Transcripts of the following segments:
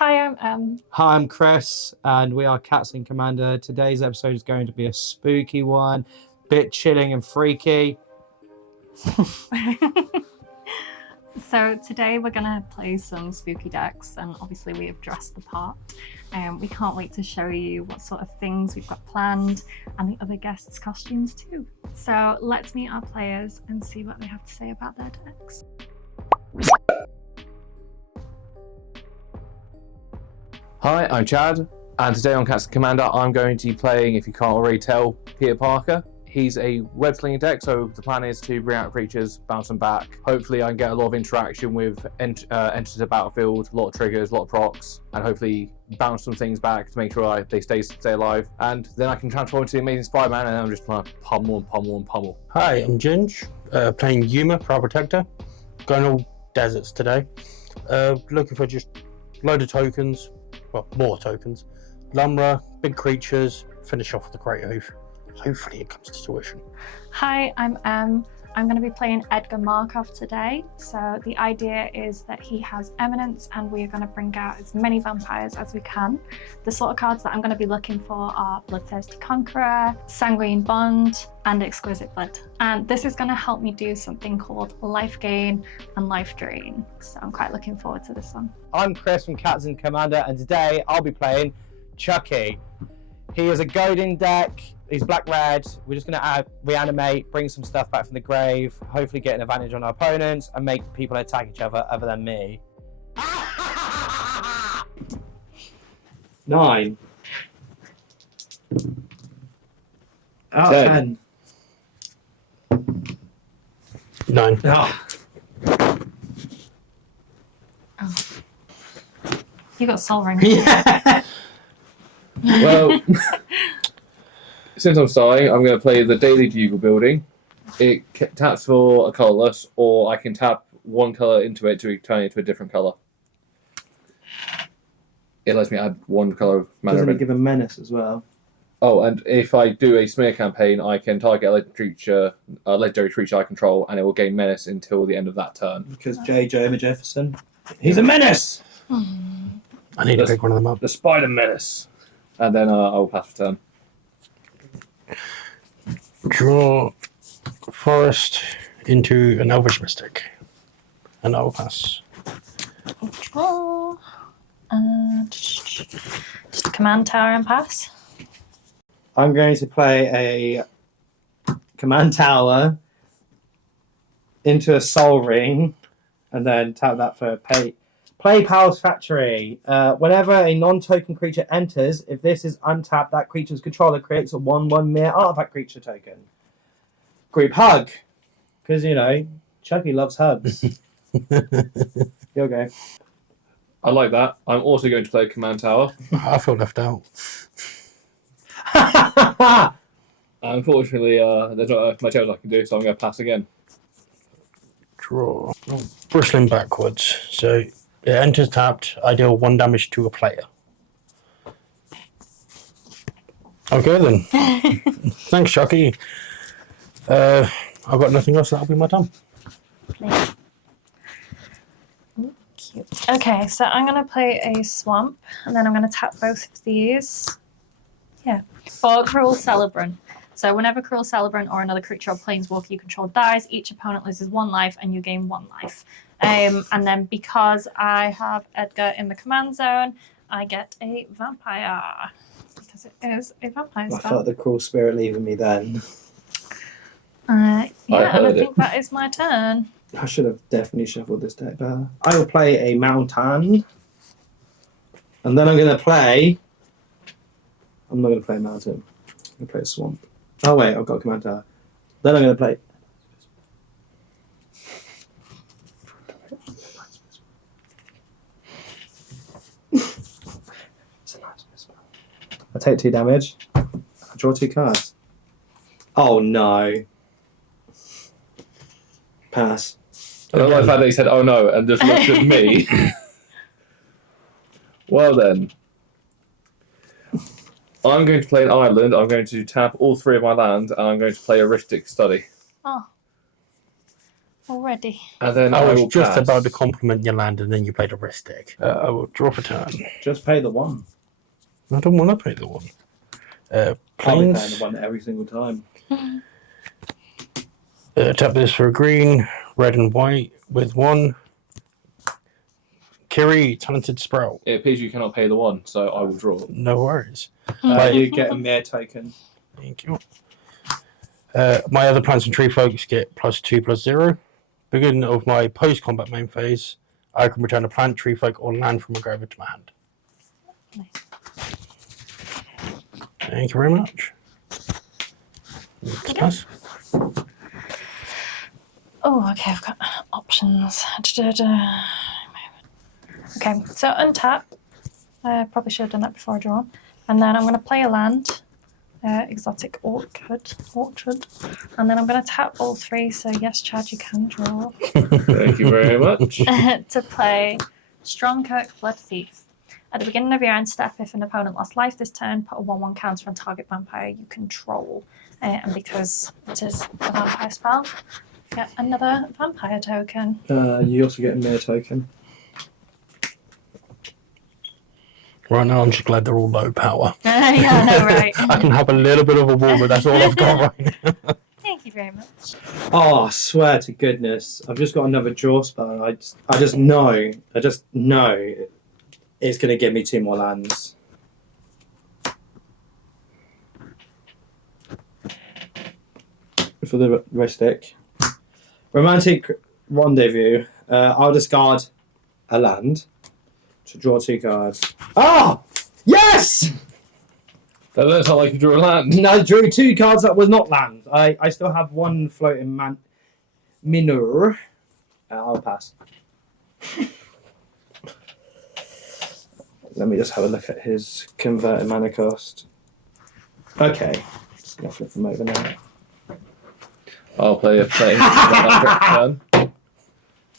Hi, I'm Hi, I'm Kris, and we are Cats in Commander. Today's episode is going to be a spooky one, bit chilling and freaky. So today we're gonna play some spooky decks, and obviously we have dressed the part. We can't wait to show you what sort of things we've got planned and the other guests' costumes too. So let's meet our players and see what they have to say about their decks. Hi, I'm Chad, and today on Cats Commander I'm going to be playing, if you can't already tell, Peter Parker. He's a web-slinging deck, so the plan is to bring out creatures, bounce them back. Hopefully I can get a lot of interaction with enters the battlefield, a lot of triggers, a lot of procs, and hopefully bounce some things back to make sure they stay alive. And then I can transform into the amazing Spider-Man, and I'm just trying to pummel and pummel and pummel. Hi, I'm Ginge, playing Yuma, Proud Protector. Going all deserts today. Looking for just load of tokens, well, more tokens. Lumra, big creatures, finish off with the Great Oath. Hopefully it comes to fruition. Hi, I'm Em. I'm going to be playing Edgar Markov today. So the idea is that he has Eminence, and we are going to bring out as many vampires as we can. The sort of cards that I'm going to be looking for are Bloodthirsty Conqueror, Sanguine Bond, and Exquisite Blood. And this is going to help me do something called Life Gain and Life Drain. So I'm quite looking forward to this one. I'm Kris from Cats in Commander, and today I'll be playing Chucky. He is a goading deck. He's black-red. We're just going to reanimate, bring some stuff back from the grave, hopefully get an advantage on our opponents, and make people attack each other other than me. 9. Out of 10. 9. Oh. You got Soul Ring. Yeah. Well, since I'm starting, I'm going to play the Daily Bugle Building. It taps for a colourless, or I can tap one colour into it to turn it into a different colour. It lets me add one colour of mana. Doesn't it give a menace as well? Oh, and if I do a smear campaign, I can target a legendary creature I control, and it will gain menace until the end of that turn. Because J. Jonah Jefferson, he's a menace! I need to pick one of them up. The Spider Menace. And then I will pass the turn. Draw Forest into an Elvish Mystic. And I will pass. Draw. Just a command tower and pass. I'm going to play a command tower into a soul ring and then tap that for pay. Play Powell's Factory. Whenever a non-token creature enters, if this is untapped, that creature's controller creates a 1/1 mere artifact creature token. Group hug. Because, you know, Chucky loves hugs. You'll go. I like that. I'm also going to play Command Tower. I feel left out. Unfortunately, there's not much else I can do, so I'm going to pass again. Draw. Bristling backwards. So it enters tapped. I deal 1 damage to a player. Okay then. Thanks, Chucky. I've got nothing else. That'll be my turn. Cute. Okay, so I'm going to play a swamp, and then I'm going to tap both of these. Yeah. For Cruel Celebrant. So whenever Cruel Celebrant or another creature or planeswalker you control dies, each opponent loses 1 life and you gain 1 life. And then because I have Edgar in the command zone, I get a vampire. Because it is a vampire I spell. felt the cruel spirit leaving me then. Yeah, and I think it. that is my turn. I should have definitely shuffled this deck better. I will play a mountain. And then I'm going to play... I'm not going to play a mountain. I'm going to play a swamp. Oh wait, I've got a command tower. Then I'm going to play... I take 2 damage. I draw 2 cards. Oh no. Pass. I don't like the fact that he said, oh no, and just looked at me. Well then. I'm going to play an island. I'm going to tap all 3 of my lands, and I'm going to play a Ristic Study. Oh. already. And then I was will just pass. about to compliment your land, and then you played a rest deck. I will draw for turn. Just pay the one. I don't want to pay the one. I'll be paying the Plains. one every single time. Tap this for a green, red and white with 1. Kiri, Talented Sprout. It appears you cannot pay the 1, so I will draw. No worries. You get a mere token. Thank you. My other plants and tree folks get +2/+0. Beginning of my post-combat main phase, I can return a plant, tree folk, or land from a graveyard to my hand. Thank you very much. Pass. Oh, okay, I've got options. Okay, so untap. I probably should have done that before I draw. And then I'm going to play a land. Exotic orchard. And then I'm going to tap all 3. So yes, Chad, you can draw. Thank you very much. To play Strongkirk Blood Thief. At the beginning of your end step, if an opponent lost life this turn, put a 1/1 counter on target vampire you control. And because it is a vampire spell, get another vampire token. You also get a mere token. Right now, I'm just glad they're all low power. Yeah, I know, right? I can have a little bit of a war, but that's all I've got right now. Thank you very much. Oh, I swear to goodness, I've just got another draw spell. I just know it's going to give me 2 more lands. For the rest deck. Romantic Rendezvous. I'll discard a land to draw 2 cards. Oh! Yes! That looks like you drew a land. No, I drew 2 cards that was not land. I still have 1 floating minor. I'll pass. Let me just have a look at his converted mana cost. Okay, just gonna flip him over now. I'll play a turn.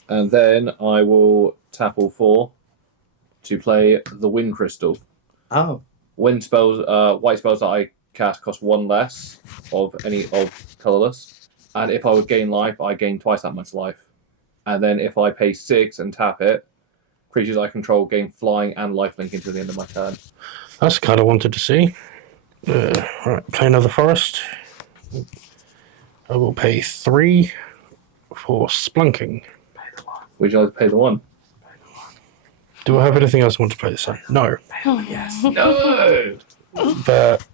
And then I will tap all 4 to play the Wind Crystal. Oh, Wind spells, white spells that I cast cost 1 less of any of colourless. And if I would gain life, I gain twice that much life. And then if I pay 6 and tap it, creatures I control gain flying and lifelink until the end of my turn. That's the card I wanted to see. Right, play another forest. I will pay 3 for Splunking. Would you like to pay the 1? Do I have anything else I want to play this time? No. Yes. No! But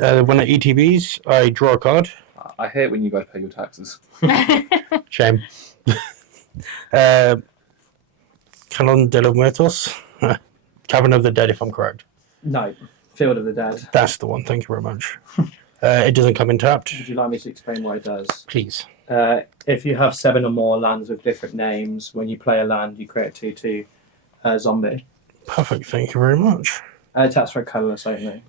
when I ETBs, I draw a card. I hate when you guys pay your taxes. Shame. Canon de los Muertos. Cavern of the Dead, if I'm correct. no. Field of the Dead. That's the one. Thank you very much. It doesn't come in tapped. Would you like me to explain what it does? Please. If you have 7 or more lands with different names, when you play a land, you create a 2/2 zombie. Perfect. Thank you very much. Attacks for colourless only.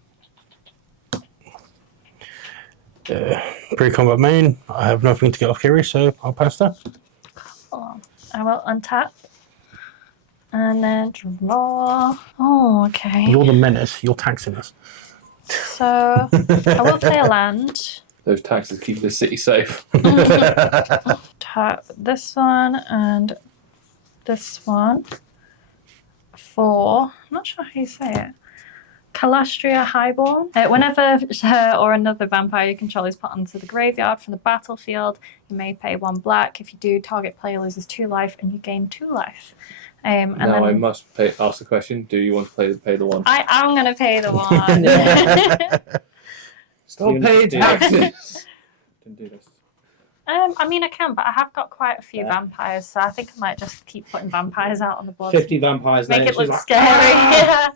Pre-combat main. I have nothing to get off Kiri, so I'll pass that. I will untap. And then draw. Oh, okay. You're the menace. You're taxing us. So I will play a land. Those taxes keep this city safe. Tap this one and this one for, I'm not sure how you say it, Calastria Highborn. Whenever her or another vampire you control is put onto the graveyard from the battlefield, you may pay 1 black. If you do, target player loses 2 life and you gain 2 life. And now then I must ask the question, do you want to pay the 1? I am going to pay the 1. Stop paying taxes! Can do this. I mean, I can, but I have got quite a few vampires, so I think I might just keep putting vampires out on the board. 50 vampires. Make then it she's look like, scary. "Ah!"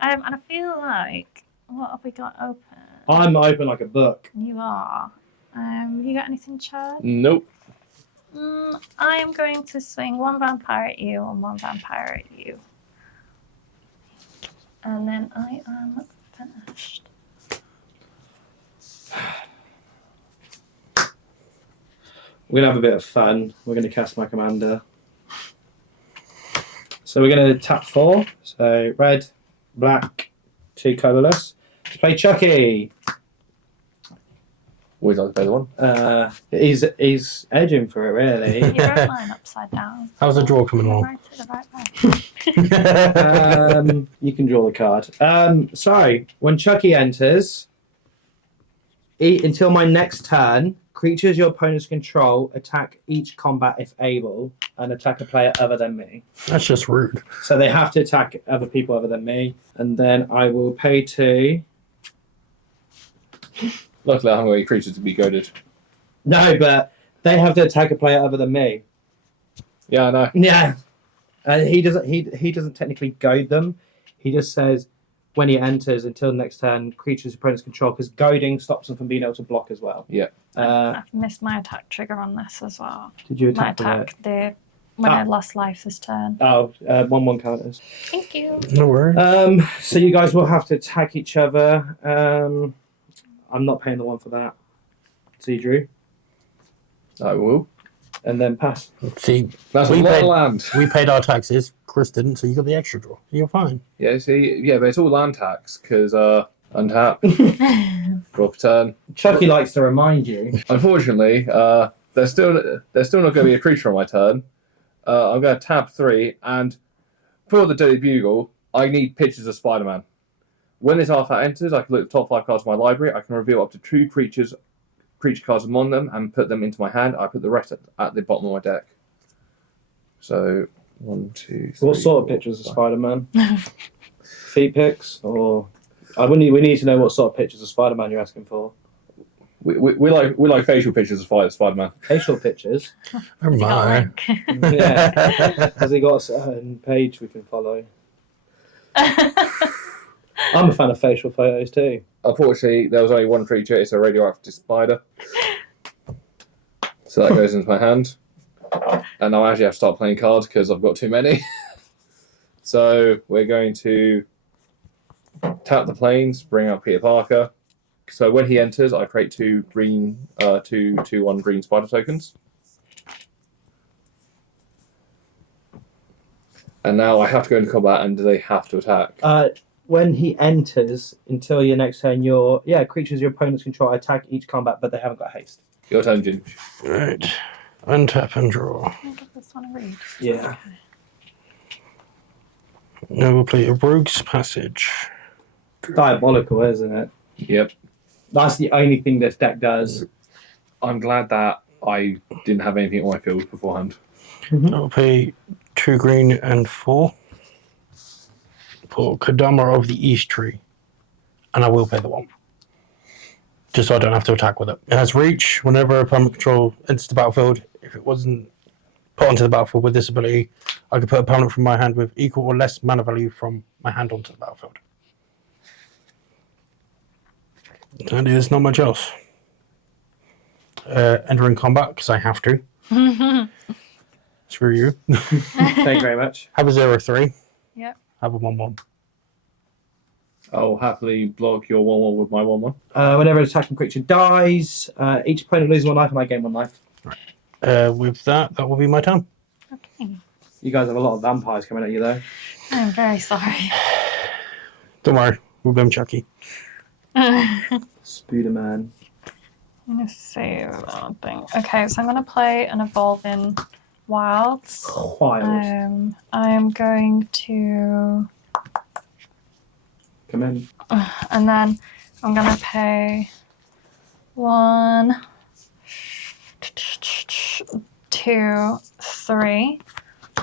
Yeah. And I feel like, what have we got open? I'm open like a book. You are. You got anything, Chad? Nope. I am going to swing 1 vampire at you and 1 vampire at you. And then I am finished. We're going to have a bit of fun. We're going to cast my commander. So we're going to tap 4. So red, black, 2 colourless. To play Chucky. Always like to play the one. He's edging for it, really. You wrote mine upside down. How's the draw coming along? Write it the right way. You can draw the card. So, when Chucky enters, until my next turn, creatures your opponents control attack each combat if able, and attack a player other than me. That's just rude. So they have to attack other people other than me, and then I will pay 2. Luckily, I haven't got any creatures to be goaded. No, but they have to attack a player other than me. Yeah, I know. Yeah, he doesn't. He doesn't technically goad them. He just says when he enters until next turn, creatures opponents control, because goading stops them from being able to block as well. Yeah. I've missed my attack trigger on this as well. Did you My attack? when I lost life this turn. Oh, 1/1 counters. Thank you. No worries. So you guys will have to attack each other. I'm not paying the 1 for that. So you drew, I will. and then pass. See, That's a we lot paid- of land. we paid our taxes. Chris didn't, so you got the extra draw. You're fine. Yeah, see, yeah, but it's all land tax because untap, drop a turn. Chucky likes to remind you. Unfortunately, there's still not going to be a creature on my turn. I'm going to tap 3, and for the Dirty Bugle, I need pictures of Spider-Man. When this artifact enters, I can look at the top 5 cards of my library. I can reveal up to 2 creature cards among them and put them into my hand. I put the rest at the bottom of my deck. So 1, 2, 3. What sort of four, pictures of 5. Spider-Man? Feet pics, or we need to know what sort of pictures of Spider-Man you're asking for. We like facial pictures of Spider-Man. Facial pictures. Oh You got a my. link. Yeah. Has he got a certain page we can follow? I'm a fan of facial photos too. Unfortunately, there was only one creature. It's a radioactive spider. So that goes into my hand. And now I actually have to start playing cards because I've got too many. So we're going to tap the planes, bring out Peter Parker. So when he enters, I create 2 green, 1 green spider tokens. And now I have to go into combat, and they have to attack. When he enters, until your next turn, creatures your opponents control attack each combat, but they haven't got haste. Your turn, Ginge. Right. Untap and draw. I'll give this one a read. Yeah. Now we'll play a Rogue's Passage. Diabolical, isn't it? Yep. That's the only thing this deck does. I'm glad that I didn't have anything on my field beforehand. I'll pay 2 green and 4 for Kadama of the East Tree. And I will pay the 1. Just so I don't have to attack with it. It has reach. Whenever opponent control enters the battlefield, if it wasn't put onto the battlefield with this ability, I could put an opponent from my hand with equal or less mana value from my hand onto the battlefield. And there's not much else. Entering combat, because I have to. Screw you. Thank you very much. Have a 0/3. Yep. Have a 1/1. I'll happily block your 1/1 with my 1/1. Whenever an attacking creature dies, each opponent loses 1 life and I gain 1 life. With that will be my turn. Okay. You guys have a lot of vampires coming at you though. I'm very sorry. Don't worry, we'll blame Chucky. Spiderman. I'm going to save that thing. Okay, so I'm going to play an Evolving Wilds. Wild. I'm going to... Come in. And then I'm going to pay 1, 2, 3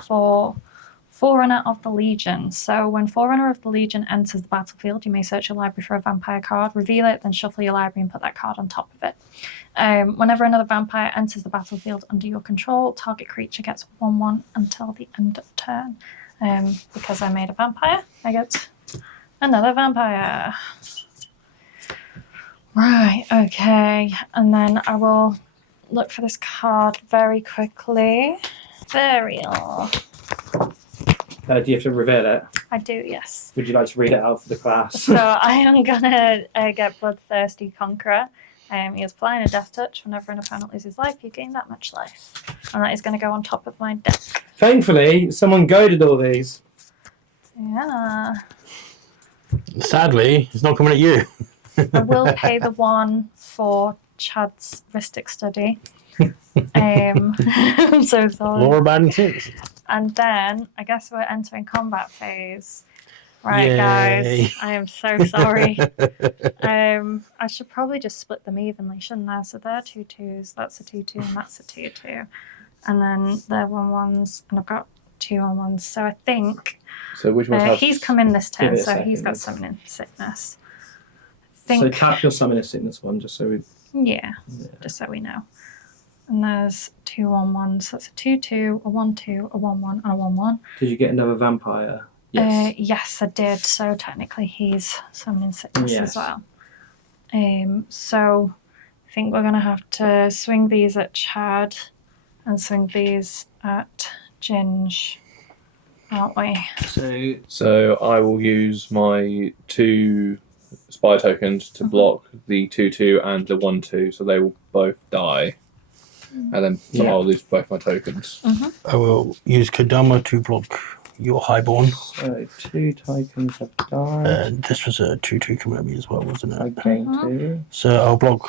for Forerunner of the Legion. So when Forerunner of the Legion enters the battlefield, you may search your library for a vampire card, reveal it, then shuffle your library and put that card on top of it. Whenever another vampire enters the battlefield under your control, target creature gets 1/1 until the end of turn. Because I made a vampire, I get another vampire. Right, okay. And then I will look for this card very quickly. Burial. Do you have to reveal it? I do, yes. Would you like to read it out for the class? So I am gonna get Bloodthirsty Conqueror. He has flying and death touch. Whenever an opponent loses life, you gain that much life. And that is going to go on top of my deck. Thankfully, someone goaded all these. Yeah. Sadly, it's not coming at you. I will pay the 1 for Chad's Ristic Study. I'm so sorry. Laura Biden tits. And then I guess we're entering combat phase. Right, Yay. guys. I am so sorry. I should probably just split them evenly, shouldn't I? So they're 2/2s, that's a 2/2, and that's a 2/2. And then they're 1/1s, and I've got 2/1s. So I think So which ones have... he's come in this turn, Give it a so he's second. got Summoning Sickness. So tap your Summoner Sickness one, just so we... Yeah, just so we know. And there's 2/1s. That's a 2/2, a 1/2, a 1/1, and a 1/1. Did you get another vampire? Yes, I did. So technically he's Summoning Sickness Yes. as well. So I think we're going to have to swing these at Chad and swing these at Ginge, aren't we? So I will use my 2 spy tokens to block the 2/2 and the 1/2, so they will both die. And then I'll lose both my tokens. I will use Kodama to block your Highborn. So 2 tokens have died. This was a 2/2 Komomi as well, wasn't it? I gained 2. So I'll block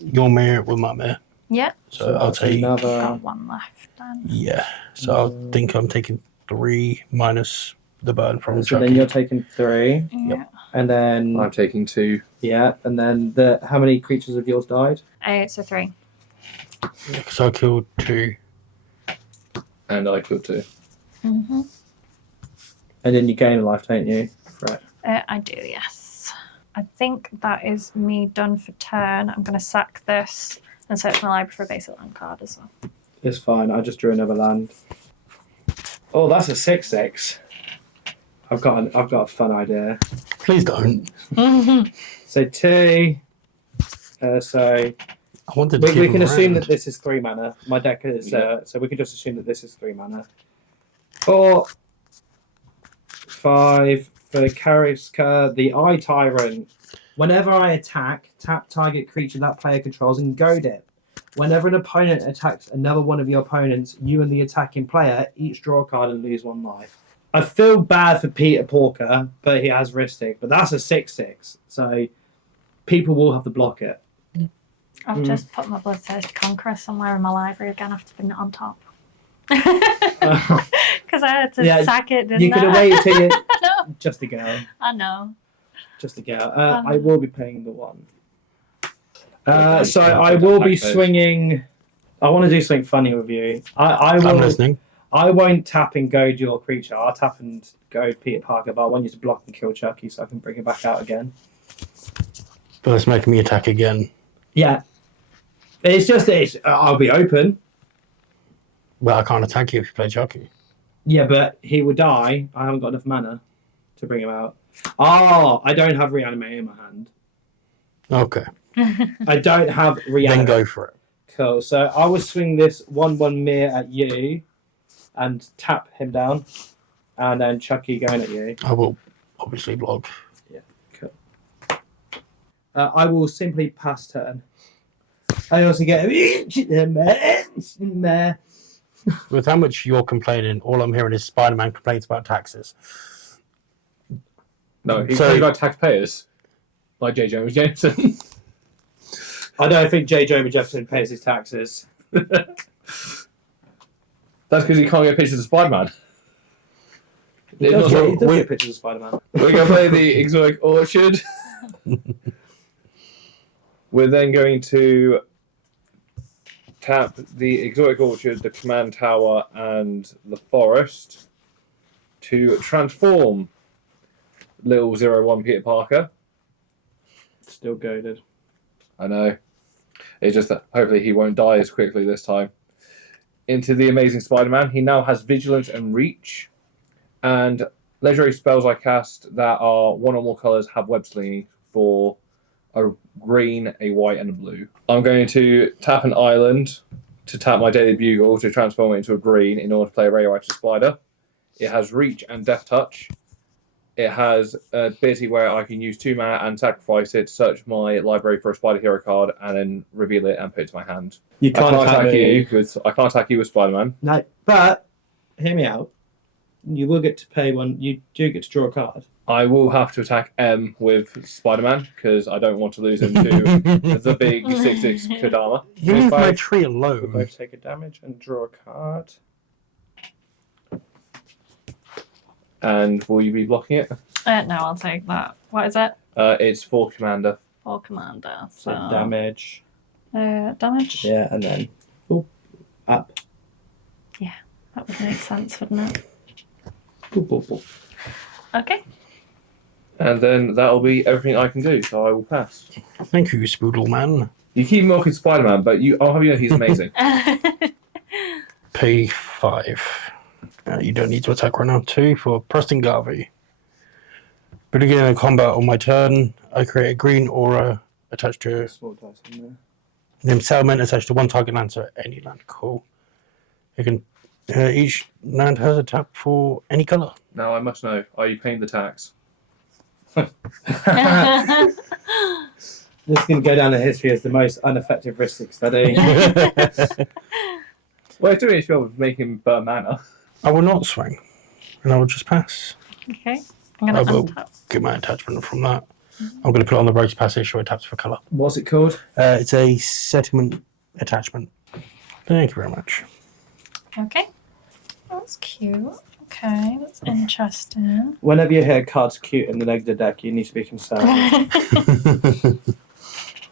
your mirror with my mirror. Yeah. So I'll that's take... another... Got 1 left then. Yeah. So I think I'm taking 3 minus the burn from So Chucky. then you're taking 3. Yeah. And then... I'm taking 2. Yeah, and then how many creatures of yours died? So 3. Because I killed 2. And I killed 2. Mm-hmm. And then you gain a life, don't you? Right. I do, yes. I think that is me done for turn. I'm going to sack this and search my library for a basic land card as well. It's fine. I just drew another land. Oh, that's a 6/6. I've got a fun idea. Please don't. So 2. So I wanted to we keep can him assume around. that this is 3 mana. My deck is so we can just assume that this is 3 mana. 4, 5 for Kariska, the Eye Tyrant. Whenever I attack, tap target creature that player controls and goad it. Whenever an opponent attacks another one of your opponents, you and the attacking player each draw a card and lose 1 life. I feel bad for Peter Porker, but he has Ristic. But that's a 6/6, so people will have to block it. I've just put my Bloodthirsty Conqueror somewhere in my library again after putting it on top. Because I had to sack it, didn't You could have I? waited till you... No, Just a girl. I know. Just a girl. I will be playing the 1. Okay. So I will be swinging... I want to do something funny with you. I I'm will... listening. I won't tap and goad your creature. I'll tap and goad Peter Parker, but I want you to block and kill Chucky so I can bring him back out again. But it's making me attack again. Yeah. It's just that I'll be open. Well, I can't attack you if you play Chucky. Yeah, but he will die. I haven't got enough mana to bring him out. Oh, I don't have Reanimate in my hand. Okay. I don't have Then Reanimate. go for it. Cool. So I will swing this 1/1 mirror at you and tap him down. And then Chucky going at you. I will obviously block. I will simply pass turn. I also get With how much you're complaining, all I'm hearing is Spider-Man complaints about taxes. No, he's So- talking about taxpayers. Like J. Jonah Jameson. I don't think J. Jonah Jefferson pays his taxes. That's because he can't get pictures of Spider-Man. He does get pictures of Spider-Man. We're going to play the Exotic Orchard. We're then going to tap the Exotic Orchard, the Command Tower, and the Forest to transform little 0-1 Peter Parker. Still goaded. I know. It's just that hopefully he won't die as quickly this time. Into the Amazing Spider-Man. He now has Vigilance and Reach. And legendary spells I cast that are 1 or more colours have web slinging for a green, a white, and a blue. I'm going to tap an island to tap my Daily Bugle to transform it into a green in order to play a radioactive spider. It has Reach and Death Touch. It has a ability where I can use 2 mana and sacrifice it to search my library for a Spider Hero card and then reveal it and put it to my hand. You I can't attack you with Spider-Man. No, but hear me out. You will get to pay one. You do get to draw a card. I will have to attack M with Spider-Man because I don't want to lose him to the big 6/6 Kodama. You leave my tree We'll alone. both take a damage and draw a card. And will you be blocking it? No, I'll take that. What is it? It's for Commander. For Commander. So So damage. damage? Yeah, and then up. That would make sense, wouldn't it? Boop, boop, boop. Okay. And then that'll be everything I can do, so I will pass. Thank you, Spoodle Man. You keep mocking Spider-Man, but I'll have you know he's amazing. Pay 5. You don't need to attack right now. 2 for Preston Garvey. Beginning of combat on my turn, I create a green aura attached to Small dice in there. name settlement attached to one target land, so any land. Cool. You can each land has a tap for any color. Now I must know, are you paying the tax? This is going to go down in history as the most ineffective Ristic study. Well, it's doing its job of making him burn mana. I will not swing, and I will just pass. Okay. I'm going I to will untap. get my attachment from that. I'm going to put it on the road passage so it taps for color. What's it called? It's a settlement attachment. Thank you very much. Okay. That's cute. Okay, that's interesting. Whenever you hear cards cute in the negative deck, you need to be concerned.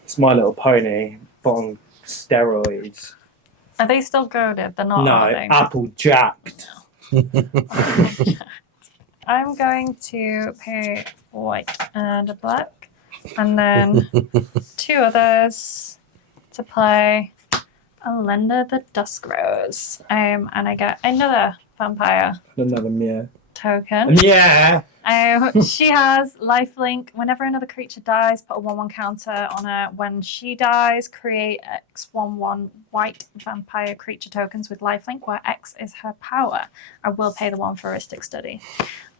It's My Little Pony, but on steroids. Are they still goaded? They're not, No, are they? apple jacked. I'm going to pay white and a black, and then 2 others to play Alenda the Dusk Rose. And I get another vampire Another Mia. token. Yeah. She has lifelink. Whenever another creature dies, put a 1/1 counter on her. When she dies, create X/1/1 white vampire creature tokens with lifelink, where X is her power. I will pay the 1 for Ristic Study.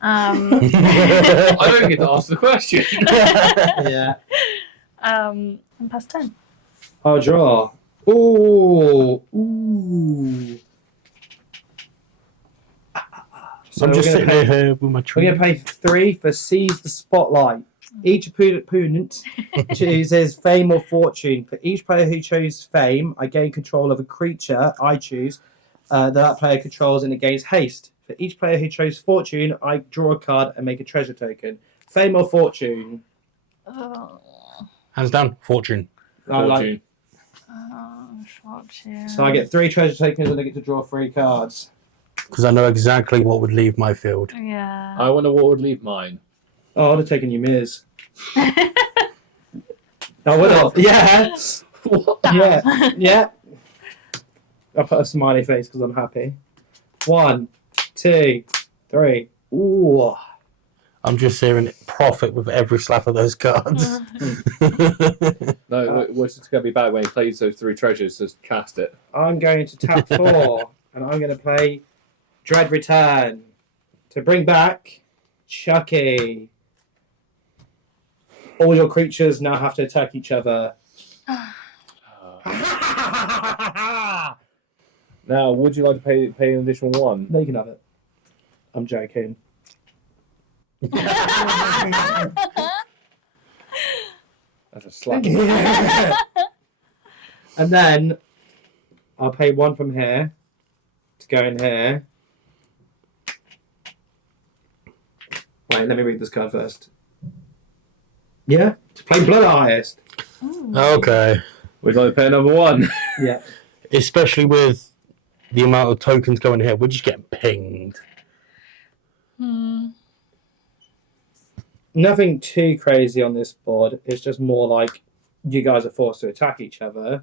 I don't get to ask the question. Yeah. And pass 10. I'll draw. Ooh. So I'm just we're sitting gonna pay, here with my we're tree. going to pay 3 for Seize the Spotlight. Each opponent chooses Fame or Fortune. For each player who chose Fame, I gain control of a creature I choose that player controls and it gains haste. For each player who chose Fortune, I draw a card and make a treasure token. Fame or Fortune? Oh, Hands down, Fortune. Fortune. Fortune. So I get 3 treasure tokens and I get to draw 3 cards. Because I know exactly what would leave my field. Yeah. I wonder what would leave mine. Oh, I'd have taken you Miz. I would have. Yeah. Yeah. I'll put a smiley face because I'm happy. 1, 2, 3. Ooh. I'm just hearing profit with every slap of those cards. No, what's going to be bad when he plays those 3 treasures? Just cast it. I'm going to tap 4 and I'm going to play Dread Return to bring back Chucky. All your creatures now have to attack each other. Now, would you like to pay an additional 1? No, you can have it. I'm joking. That's a slap. And then I'll pay 1 from here to go in here. Wait, let me read this card first. Yeah, to play Blood Artist. Okay. Would you like to pay another 1? Yeah. Especially with the amount of tokens going here, we're just getting pinged. Nothing too crazy on this board. It's just more like you guys are forced to attack each other.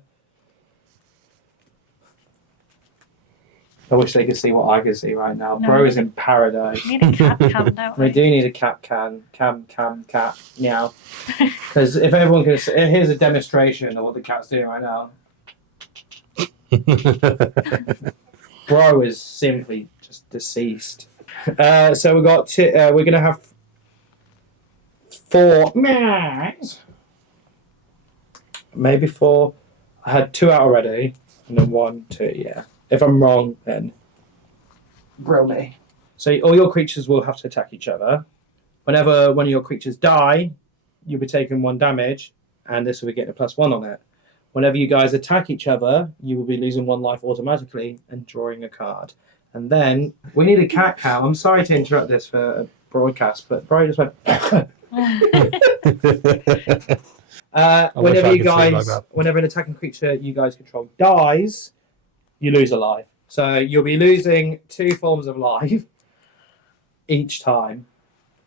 I wish they could see what I can see right now. No. Bro is in paradise. We need a cat cam, don't We we? do need a cat meow. Because if everyone can see, here's a demonstration of what the cat's doing right now. Bro is simply just deceased. So we got we're gonna have 4 meows. Maybe 4. I had 2 out already, and then 1, 2. Yeah. If I'm wrong, then grill me. So all your creatures will have to attack each other. Whenever one of your creatures die, you'll be taking 1 damage, and this will be getting a +1 on it. Whenever you guys attack each other, you will be losing 1 life automatically and drawing a card. And then we need a cat cow. I'm sorry to interrupt this for a broadcast, but Brian just went. Whenever an attacking creature you guys control dies, you lose a life. So you'll be losing 2 forms of life each time.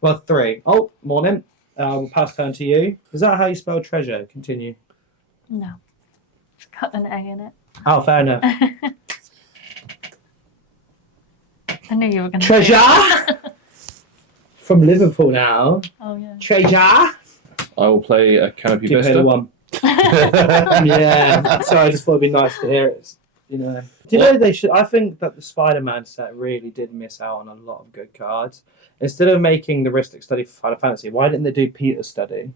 Well, 3. Oh, morning. We'll pass turn to you. Is that how you spell treasure? Continue. No. It's got an A in it. Oh, fair enough. I knew you were going to Treasure! From Liverpool now. Oh, yeah. Treasure! I will play a Canopy Give her Vista. 1. Yeah. So I just thought it'd be nice to hear it. You know. Do you know they should? I think that the Spider-Man set really did miss out on a lot of good cards. Instead of making the Ristic study for Final Fantasy, why didn't they do Peter's study?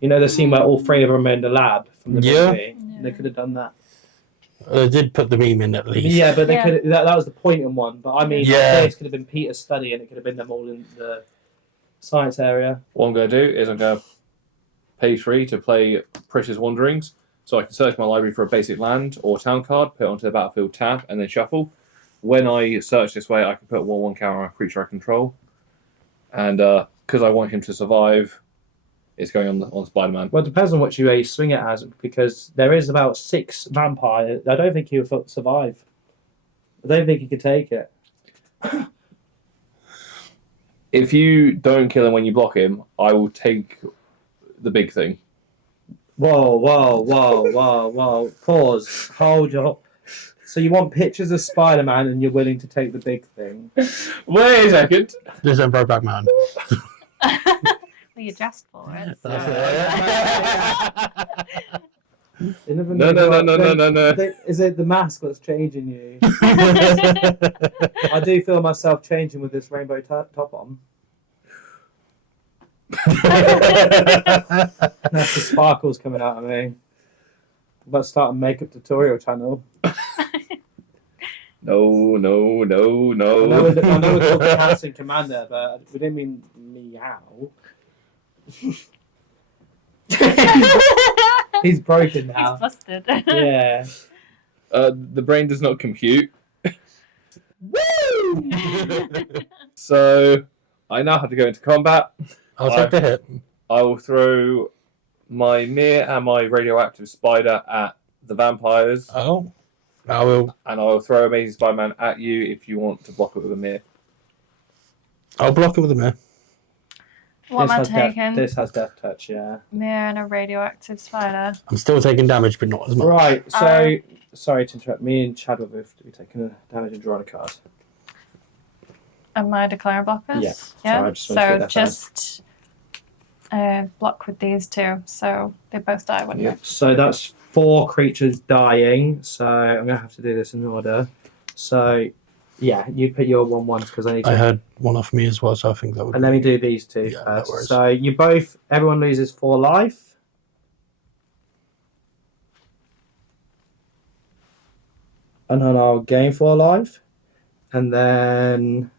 You know the scene where all 3 of them are in the lab from the movie. Yeah. They could have done that. They did put the meme in at least. Yeah, but they could. That was the point in one. But I mean, Yeah. this could have been Peter's study, and it could have been them all in the science area. What I'm going to do is I'm going to pay 3 to play Precious Wanderings. So I can search my library for a basic land or town card, put it onto the battlefield tab, and then shuffle. When I search this way, I can put 1/1 counter on a creature I control. And because I want him to survive, it's going on Spider-Man. Well, it depends on what you swing it as, because there is about 6 vampires. I don't think he'll survive. I don't think he could take it. If you don't kill him when you block him, I will take the big thing. Whoa. Pause. Hold your... So you want pictures of Spider-Man and you're willing to take the big thing? Wait a second. There's a Brokeback Man. Well, you dressed for it. So. You never No. know. Is it the mask that's changing you? I do feel myself changing with this rainbow top on. That's the sparkles coming out of me. I'm about to start a makeup tutorial channel. No. I know we're called the Casting Commander, but we didn't mean meow. He's broken now. He's busted. Yeah. The brain does not compute. Woo! So I now have to go into combat. I'll take the hit. I will throw my mirror and my radioactive spider at the vampires. Oh. I will. And I will throw Amazing Spider-Man at you if you want to block it with a mirror. I'll block it with a mirror. What am I taking? This has death touch, yeah. Mirror and a radioactive spider. I'm still taking damage, but not as much. Right, so sorry to interrupt. Me and Chad will both be taking a damage and drawing a card. Am I declaring blockers? Yeah. Yeah. Sorry, So just block with these 2. So they both die, wouldn't they? So that's 4 creatures dying. So I'm gonna have to do this in order. So yeah, you put your 1/1s because I need to. I had one off me as well, so I think that would. And let me do these 2 Yeah, no first. worries. So everyone loses 4 life. And then I'll gain 4 life. And then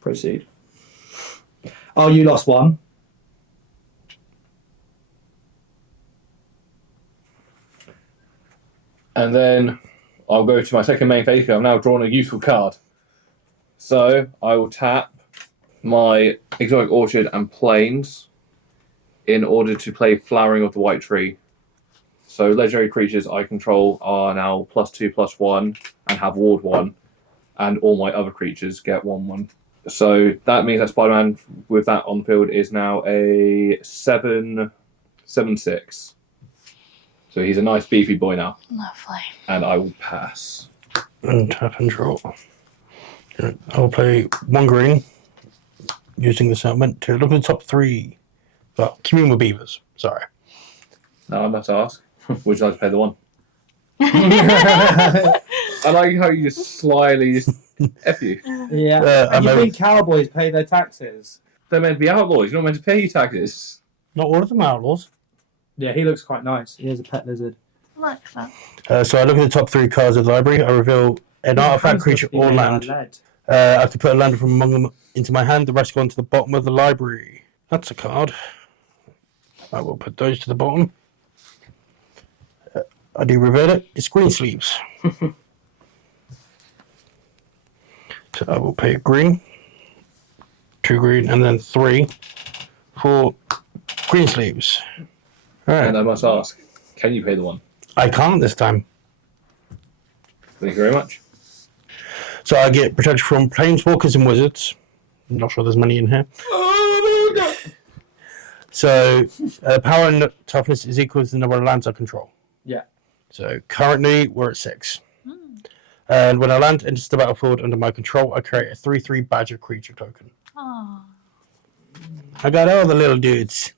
proceed. Oh, you lost 1. And then I'll go to my second main phase because I've now drawn a useful card. So I will tap my Exotic Orchard and Plains in order to play Flowering of the White Tree. So legendary creatures I control are now +2/+1 and have Ward 1, and all my other creatures get 1/1. So that means that Spider-Man with that on field is now a 7/6. So he's a nice beefy boy now. Lovely. And I will pass. And tap and draw. I'll play 1 green using the settlement to look at the top 3. Well, commune with beavers. Sorry. Now I must ask, would you like to play the 1? I like how you just slyly just F you. Yeah. And you think cowboys pay their taxes? They're meant to be outlaws. You're not meant to pay taxes. Not all of them are outlaws. Yeah, he looks quite nice. He has a pet lizard. I like that. So I look at the top 3 cards of the library. I reveal an artifact, Hands must creature, be or made out land. of lead. I can put a land from among them into my hand. The rest go onto the bottom of the library. That's a card. I will put those to the bottom. I do revert it. It's green sleeves. So I will pay green, 2 green, and then 3 for green sleeves. All right. And I must ask, can you pay the 1? I can't this time. Thank you very much. So I get protection from planeswalkers and wizards. I'm not sure there's many in here. So power and toughness is equal to the number of lands I control. Yeah. So currently we're at 6. And when a land enters the battlefield under my control, I create a 3/3 badger creature token. Oh. I got all the little dudes.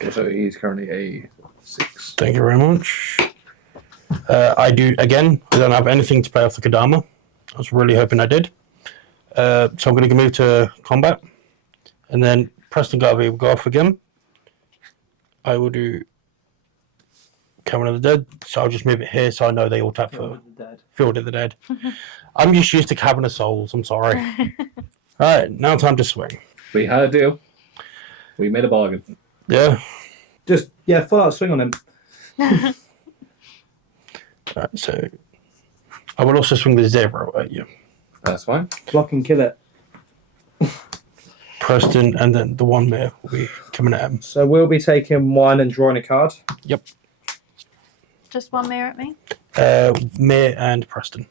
Okay, so he's currently a 6. Thank you very much. I don't have anything to play off the Kodama. I was really hoping I did. So I'm going to move to combat. And then Preston Garvey will go off again. I will do Coming of the Dead. So I'll just move it here so I know they all tap for Field of the Dead. I'm just used to Cavern of Souls. I'm sorry. Alright, now time to swing. We had a deal. We made a bargain. Yeah. Just, full out swing on him. Alright, so I will also swing the 0 at you. That's fine. Block and kill it. Preston, and then the 1 there will be coming at him. So we'll be taking 1 and drawing a card. Yep. Just 1 mirror at me? Mir and Preston.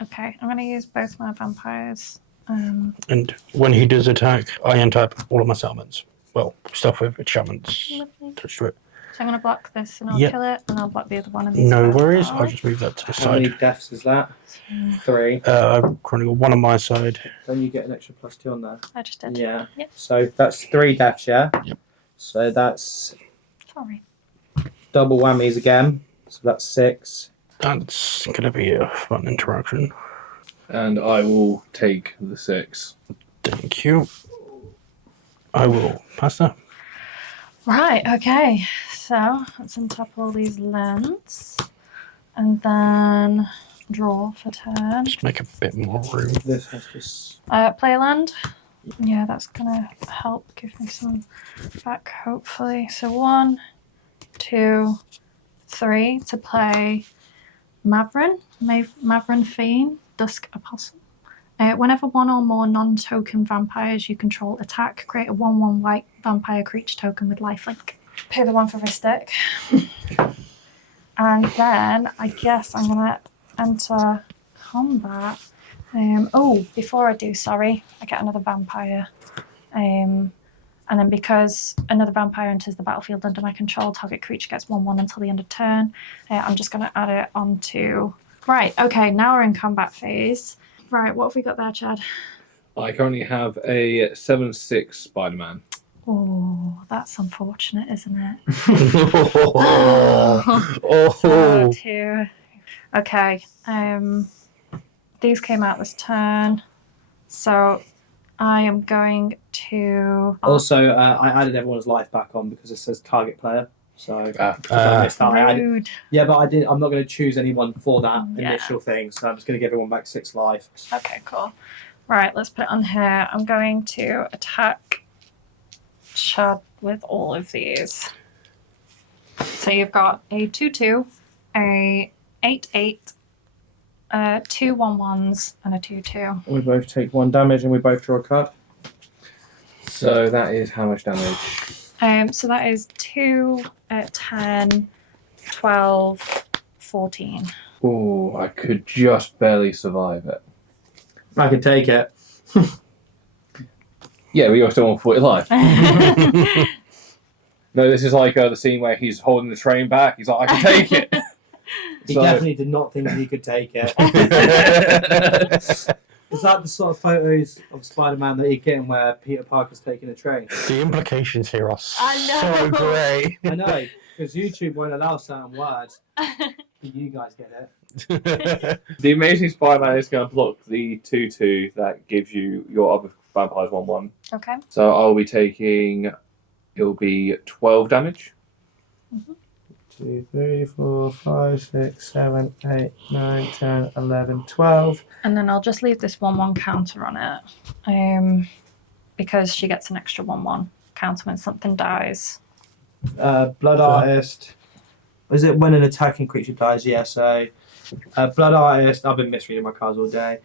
Okay, I'm going to use both my vampires. And when he does attack, I untap all of my summons. Well, stuff with enchantments Lovely. touched to it. So I'm going to block this and I'll Yep. kill it, and I'll block the other one. And No these worries. guys. I'll just move that to the How many side. deaths is that? 3. I've currently got 1 on my side. Then you get an extra +2 on there. I just did. Yeah. Yep. So that's 3 deaths, yeah? Yep. So that's Sorry. double whammies again. So that's 6. That's going to be a fun interaction. And I will take the 6. Thank you. I will pass that. Right, okay. So let's untap all these lands. And then draw for turn. Just make a bit more room. This has just. Play land. Yeah, that's gonna help give me some back, hopefully. So 1, 2, 3 to play Mavrin, Mavrin Fiend, Dusk Apostle. Whenever 1 or more non-token vampires you control attack, create a 1/1 white vampire creature token with lifelink. Pay the 1 for Ristic. And then I guess I'm gonna enter combat. Before I do, sorry, I get another vampire. And then because another vampire enters the battlefield under my control, target creature gets 1/1 until the end of turn. I'm just going to add it onto... Right, okay, now we're in combat phase. Right, what have we got there, Chad? I currently have a 7/6 Spiderman. Oh, that's unfortunate, isn't it? Oh. 2. Okay, these came out this turn. So I am going to... Also, I added everyone's life back on because it says target player. So I missed that. I added, Rude. yeah, but I'm not going to choose anyone for that Yeah. initial thing. So I'm just going to give everyone back 6 life. Okay, cool. Right, let's put it on here. I'm going to attack Chad with all of these. So you've got a 2/2, a 8/8, 2 1/1s, and a 2/2. We both take 1 damage and we both draw a card. So that is how much damage? So that is 2, 10, 12, 14. Oh, I could just barely survive it. I can take it. Yeah, we are still on 40 life. No, this is like the scene where he's holding the train back. He's like, I can take it. He So- definitely did not think he could take it. Is that the sort of photos of Spider-Man that you're getting where Peter Parker's taking a train? The implications here are I know. so great. I know, because YouTube won't allow certain words. You guys get it. The Amazing Spider-Man is going to block the 2/2 that gives you your other vampires 1/1. Okay. So I'll be taking, it'll be 12 damage. Mhm. 2, 3, 4, 5, 6, 7, 8, 9, 10, 11, 12. And then I'll just leave this 1/1 counter on it. Because she gets an extra 1/1 counter when something dies. Blood Artist. Is it when an attacking creature dies? Yeah, so Blood Artist. I've been misreading my cards all day.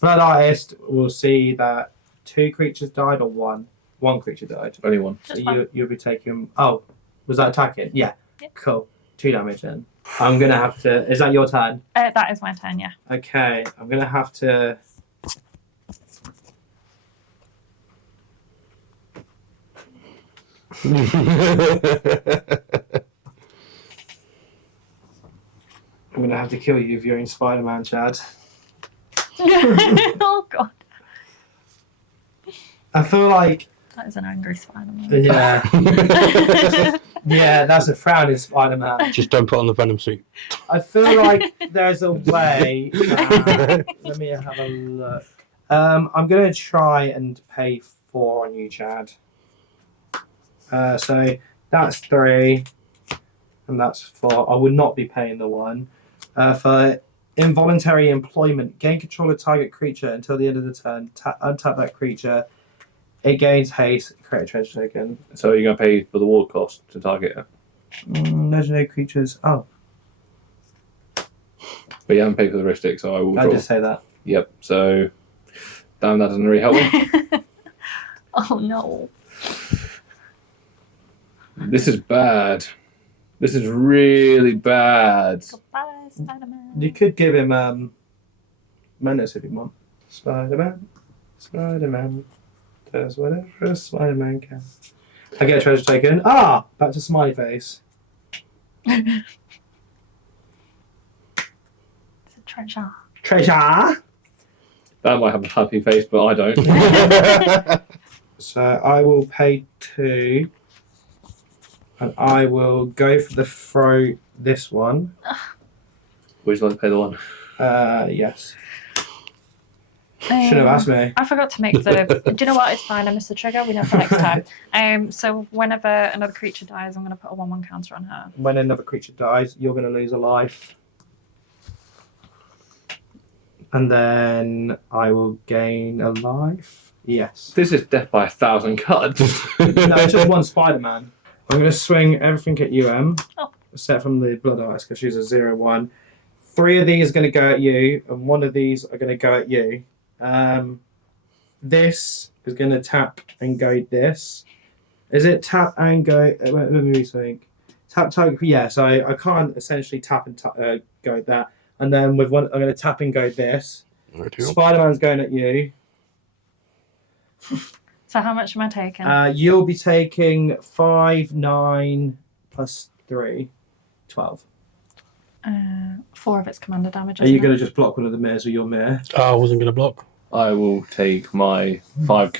Blood Artist will see that 2 creatures died or 1. 1 creature died. Only one. So you'll be taking. Oh, was that attacking? Yeah. Yep. Cool. 2 damage then. I'm gonna have to. Is that your turn? That is my turn, yeah. Okay. I'm gonna have to. I'm gonna have to kill you if you're in Spider-Man, Chad. Oh god. I feel like. That is an angry Spider-Man. Yeah. Yeah, that's a frowning Spider-Man. Just don't put on the Venom suit. I feel like there's a way. Let me have a look. I'm going to try and pay 4 on you, Chad. So that's 3. And that's 4. I would not be paying the 1. For involuntary employment, gain control of target creature until the end of the turn. Untap that creature. It gains haste. Create a treasure token. So you're going to pay for the ward cost to target her? Legendary creatures. Oh, But you haven't paid for the heuristic, so I will I draw. just say that. Yep, so... Damn, that doesn't really help me. Oh no. This is bad. This is really bad. Goodbye, Spider-Man. You could give him Menace if you want. Spider-Man. Spider-Man. Does whatever a Spider-Man can. I get a treasure token. Ah! Back to smiley face. It's a treasure. Treasure! That might have a happy face, but I don't. So I will pay 2. And I will go for the throw this one. Would you like to pay the 1? Yes. Should have asked me. I forgot to make the. Do you know what? It's fine. I missed the trigger. We know for next time. So whenever another creature dies, I'm going to put a 1/1 counter on her. When another creature dies, you're going to lose a life. And then I will gain a life. Yes. This is death by 1,000 cuts. No, it's just one Spider-Man. I'm going to swing everything at you, Em. Oh. Except from the Blood Artist, because she's a 0/1. 3 of these are going to go at you, and 1 of these are going to go at you. This is going to tap and go this. Is it tap and go? Let me think. Tap, yeah, so I can't essentially tap and go at that. And then with 1, I'm going to tap and go this. Spider-Man's going at you. So how much am I taking? You'll be taking 5, 9 plus 3, 12. 4 of its commander damage. Are you going to just block one of the mirrors with your mirror? I wasn't going to block. I will take my 5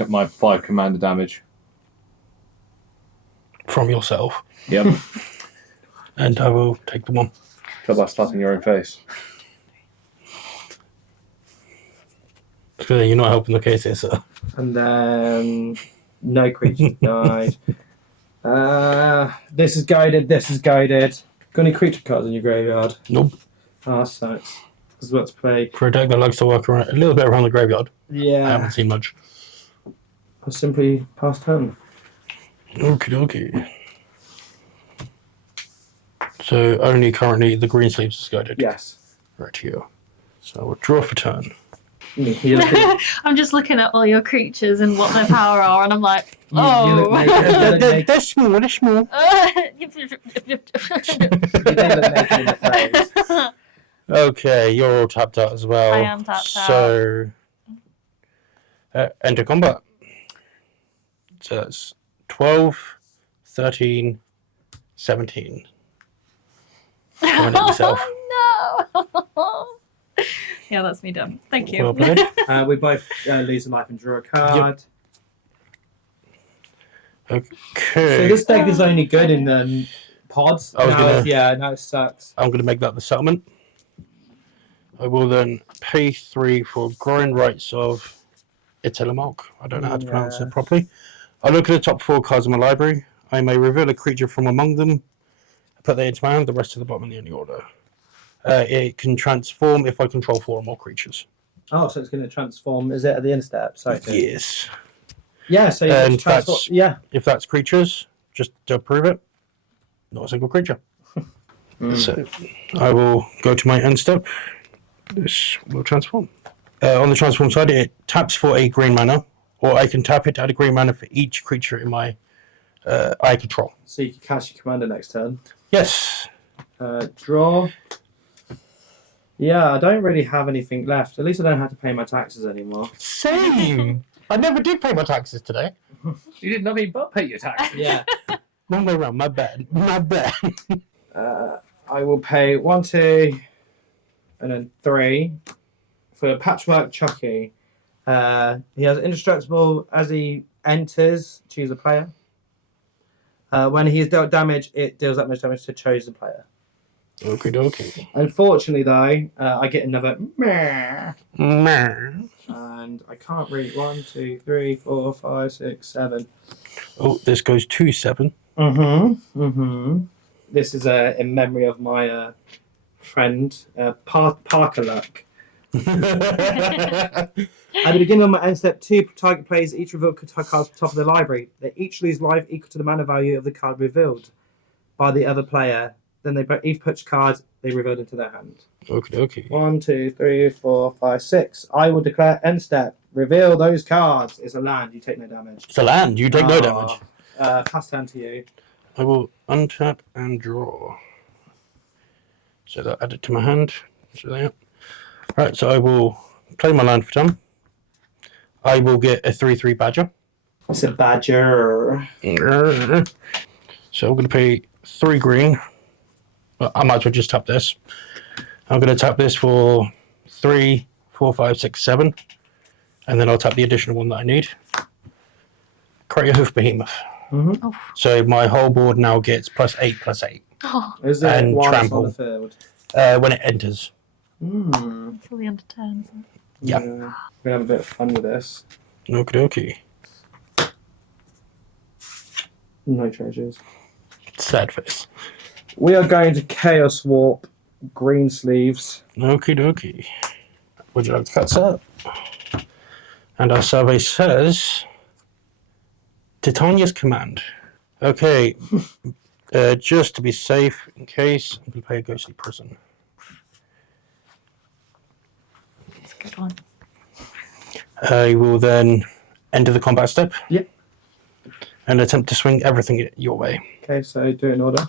commander damage. From yourself. Yep. And I will take the 1. Because by slapping your own face. Because you're not helping the case here, sir. And then no creatures died. This is guided. This is guided. Got any creature cards in your graveyard? Nope. Ah, sucks. I was about to play. For a deck that likes to work around, a little bit around the graveyard. I Yeah. haven't seen much. I'll simply pass turn. Okie dokie. So only currently the green sleeves is guided. Yes. Right here. So we'll draw for turn. You look, I'm just looking at all your creatures and what their power are, and I'm like, oh. you look naked. They're small, they're small. You don't look naked in the phrase. Okay, you're all tapped out as well. I am tapped out. So, enter combat. So that's 12, 13, 17. Find it yourself. Oh, no. Yeah, that's me done. Thank you. Well played. We both lose a life and draw a card. Okay. So this deck is only good in the pods. Now it sucks. I'm going to make that the settlement. I will then pay 3 for growing rights of Italamark. I don't know how to pronounce it properly. I look at the top 4 cards in my library. I may reveal a creature from among them. put that into my hand. The rest of the bottom in any order. It can transform if I control 4 or more creatures. Oh, so it's going to transform. Is it at the end step? Sorry. Yes. Yeah, so you And can transform. that's- Yeah. If that's creatures, just to prove it, not a single creature. So I will go to my end step. This will transform. On the transform side, it taps for a green mana, or I can tap it to add a green mana for each creature in my eye control. So you can cast your commander next turn. Yes. Draw. Yeah, I don't really have anything left. At least I don't have to pay my taxes anymore. Same. I never did pay my taxes today. You did nothing but pay your tax. Yeah. Wrong way around. My bad. My bad. I will pay 1, 2, and then 3 for Patchwork Chucky. He has indestructible. As he enters, choose a player. When he is dealt damage, it deals that much damage to choose the player. Okie dokie. Unfortunately, though, I get another meh, Meh. and I can't read 1, 2, 3, 4, 5, 6, 7. Oh, this goes to 7. This is in memory of my friend Parker Luck. At the beginning of my end step 2, target players each reveal cards from the top of the library. They each lose life equal to the mana value of the card revealed by the other player. Then they each put cards they revealed into their hand. Okie dokie. 1, 2, 3, 4, 5, 6. I will declare end step. Reveal those cards. It's a land. You take no damage. It's a land. You take no damage. Pass turn to you. I will untap and draw. So that add it to my hand. So there. Right, so I will play my land for turn. I will get a 3/3 badger. It's a badger. So I'm going to pay 3 green. Well, I might as well just tap this. I'm going to tap this for 3, 4, 5, 6, 7. And then I'll tap the additional one that I need. Create a hoof behemoth. Oh. So my whole board now gets +8/+8 Oh, Is there And one trample. on the field? when it enters. until the end of turns. Yeah. We're going to have a bit of fun with this. Okie dokie. No treasures. Sad face. We are going to Chaos Warp green sleeves. Okie dokie. Would you like to cut that? And our survey says Titania's command. Okay. Just to be safe, in case, I'm going to play a ghostly prison. It's a good one. I will then enter the combat step. Yep. And attempt to swing everything your way. Okay, so do it in order.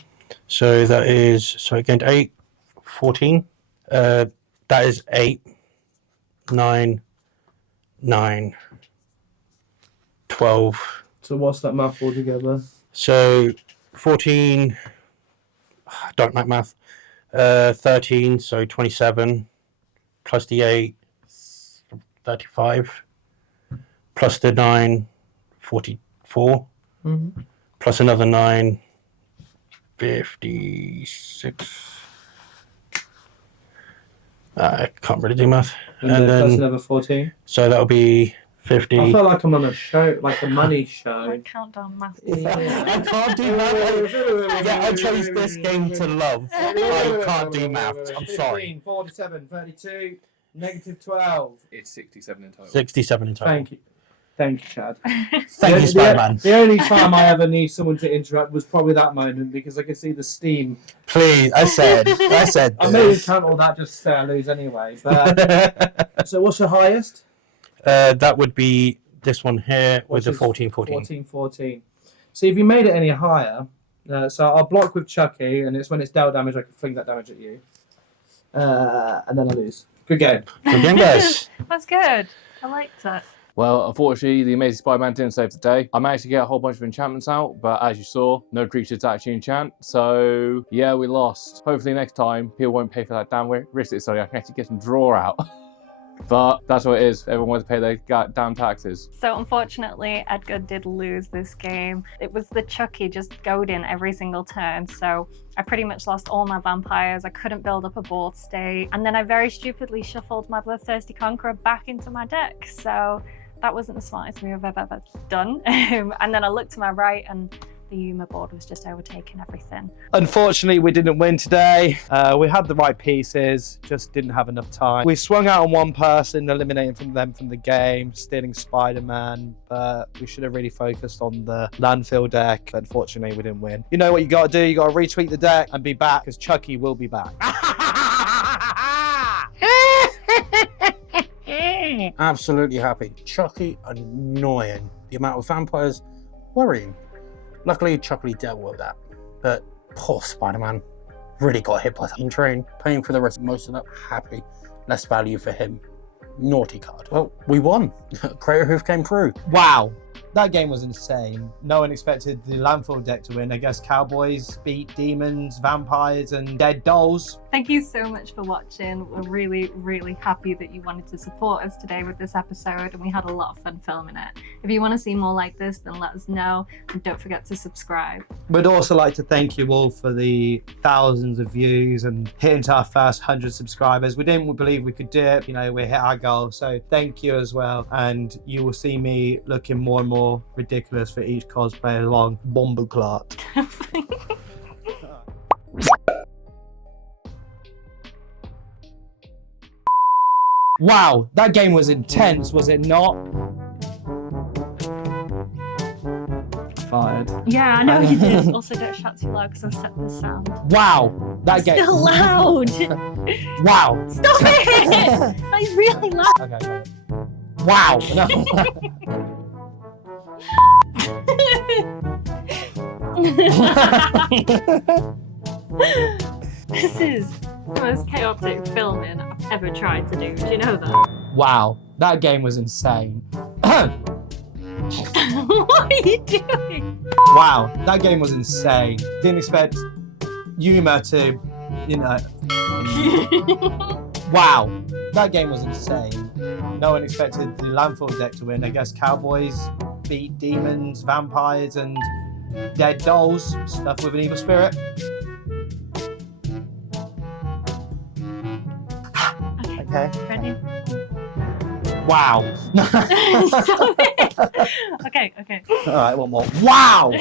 So that is, so again, 8, 14. That is 8, 9, 9, 12. So what's that math altogether? So 14, don't like math. 13, so 27, plus the 8, 35, plus the 9, 44, plus another 9, 56. I can't really do math. And And then plus then, another 14. so that'll be 50. I feel like I'm on a show, like a money show. Like countdown math. I can't do math. Yeah, I chose this game to love. I can't do math. I'm sorry. 47, 32, negative 12. It's 67 in total. 67 in total. Thank you. Thank you, Chad. Thank you, Spider-Man. The only time I ever need someone to interrupt was probably that moment because I could see the steam. Please, I said I may this. count all that just to say I lose anyway. But, so what's your highest? That would be this one here with Which the is 14. 14. So if you made it any higher, so I'll block with Chucky, and it's when it's dealt damage, I can fling that damage at you. And then I lose. Good game. Good game, guys. That's good. I liked it. Well, unfortunately, the Amazing Spider-Man didn't save the day. I managed to get a whole bunch of enchantments out, but as you saw, no creatures to actually enchant. So, yeah, we lost. Hopefully next time, people won't pay for that damn risk, so I can actually get some draw out. But that's what it is. Everyone wants to pay their damn taxes. So unfortunately, Edgar did lose this game. It was the Chucky just goading every single turn. So I pretty much lost all my vampires. I couldn't build up a board state. And then I very stupidly shuffled my Bloodthirsty Conqueror back into my deck. So that wasn't the smartest move I've ever done. And then I looked to my right and the Yuma board was just overtaking everything. Unfortunately, we didn't win today. We had the right pieces, just didn't have enough time. We swung out on one person, eliminating them from the game, stealing Spider-Man, but we should have really focused on the landfill deck. Unfortunately, we didn't win. You know what you got to do? You got to retweet the deck and be back, because Chucky will be back. Absolutely happy. Chucky, annoying. The amount of vampires, worrying. Luckily, Chucky dealt with that. But poor Spider-Man really got hit by that train. Paying for the rest of most of that, happy. Less value for him. Naughty card. Well, we won. Crater Hoof came through. Wow, that game was insane. No one expected the landfill deck to win. I guess Cowboys beat demons, vampires, and dead dolls. Thank you so much for watching. We're really, really happy that you wanted to support us today with this episode, and we had a lot of fun filming it. If you want to see more like this, then let us know, and don't forget to subscribe. We'd also like to thank you all for the thousands of views and hitting to our first 100 subscribers. We didn't believe we could do it. You know, we hit our goal, so thank you as well. And you will see me looking more and more ridiculous for each cosplay along Bomboclat. Wow, that game was intense, was it not? Fired. Yeah, I know you did. Also, don't shout too loud because I've set the sound. Wow, that game. Still loud. Wow. Stop it! That is really loud. Okay, got it. Wow. This is the most chaotic filming I've ever tried to do. Do you know that? Wow, that game was insane. What are you doing? Wow, that game was insane. Didn't expect Yuma to, you know. Wow, that game was insane. No one expected the landfill deck to win. I guess Cowboys beat demons, vampires, and dead dolls. Stuff with an evil spirit. Okay. Ready? Wow. Stop it. Okay. All right, one more. Wow.